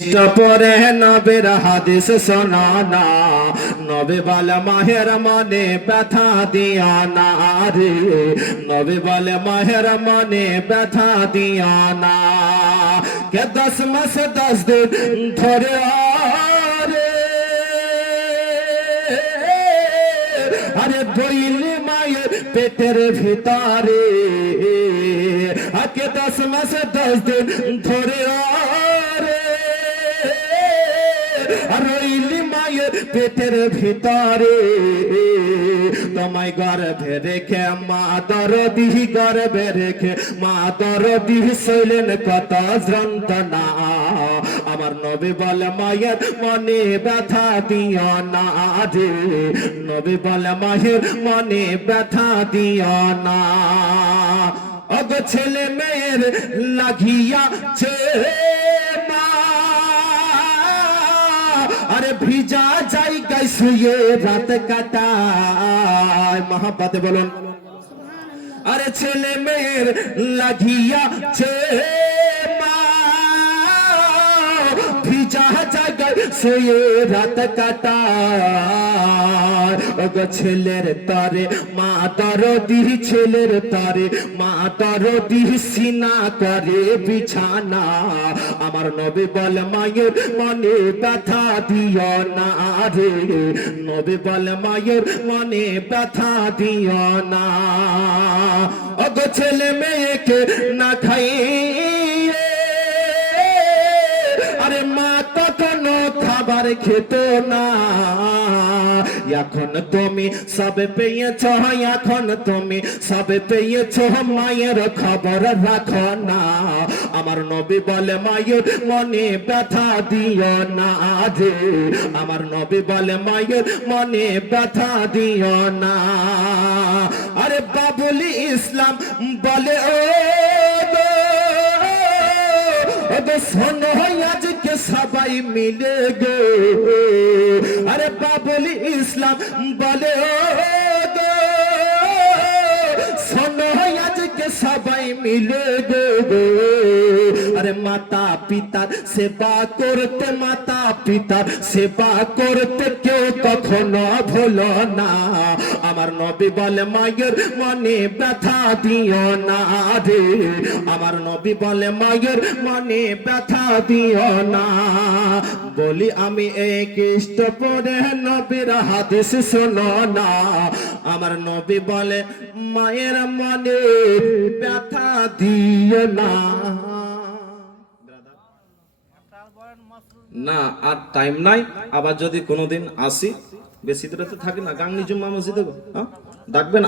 পরে নবীর হাদিস শোনা না, নবী বলে মাহের মনে ব্যথা দিয়া না রে, নবী বলে মাহের মনে ব্যথা দিয়া না। কে 10 মাস 10 দিন ধরে আরে দইলি মায়ের পেটের ভিতরে, আকে 10 মাস 10 দিন ধরে রইলি মায়ের পেটের ভিতরে, তোমায় গর্ভে রেখে মা দরদি, গর্ভে রেখে মা দরদি সইলেন কত যন্ত্রণা। আমার নবী বলে মায়ের মনে ব্যথা দিও না রে, নবী বলে মায়ের মনে ব্যথা দিও না। অগ ছেলে মেয়ের লাগিয়াছে মা, আরে ভিজা জায়গায় শুয়ে রাত কাটায়, মহাব্বতে বলুন। আরে ছেলে মেয়ের লাগিয়াছে মা, ভিজা জায়গায় শুয়ে রাত কাটায়। ওগো ছেলের তরে মা দরদি, ছেলের তরে মা দরদি সিনা করে বিছানা। আমার নবী বলে মায়ের মনে ব্যথা দিও না রে, নবী বলে মায়ের মনে ব্যথা দিও না। ওগো ছেলে মেয়েকে না খাইয়ে, আরে মা কখনো খাবার খেত না। এখন তুমি সব পেয়েছ, এখন তুমি সব পেয়েছ, মায়ের খবর রাখো না। আমার নবী বলে মায়ের মনে ব্যথা দিও না রে, আমার নবী বলে মায়ের মনে ব্যথা দিও না। আরে বাবুল ইসলাম বলে ও শোনো আজকে সবাই মিলে গো, আরে বাবুল ইসলাম বলে ও শোনো আজকে সবাই মিলে গো। আরে মাতা পিতার সেবা করতে, মাতা পিতার সেবা করতে কেউ কখনো ভুলো না। আমার নবী বলে মায়ের মনে ব্যথা দিও না রে, আমার নবী বলে মায়ের মনে ব্যথা দিও না। বলি আমি এই খ্রিস্ট পরে নবীর হাদিস শোনো না, আমার নবী বলে মায়ের মনে ব্যথা দিও না। না আর টাইম নাই, আবার যদি কোনোদিন আসি, বেশি দূরে তো থাকি না, গাংনি জুম্মা মসজিদে ডাকবেন।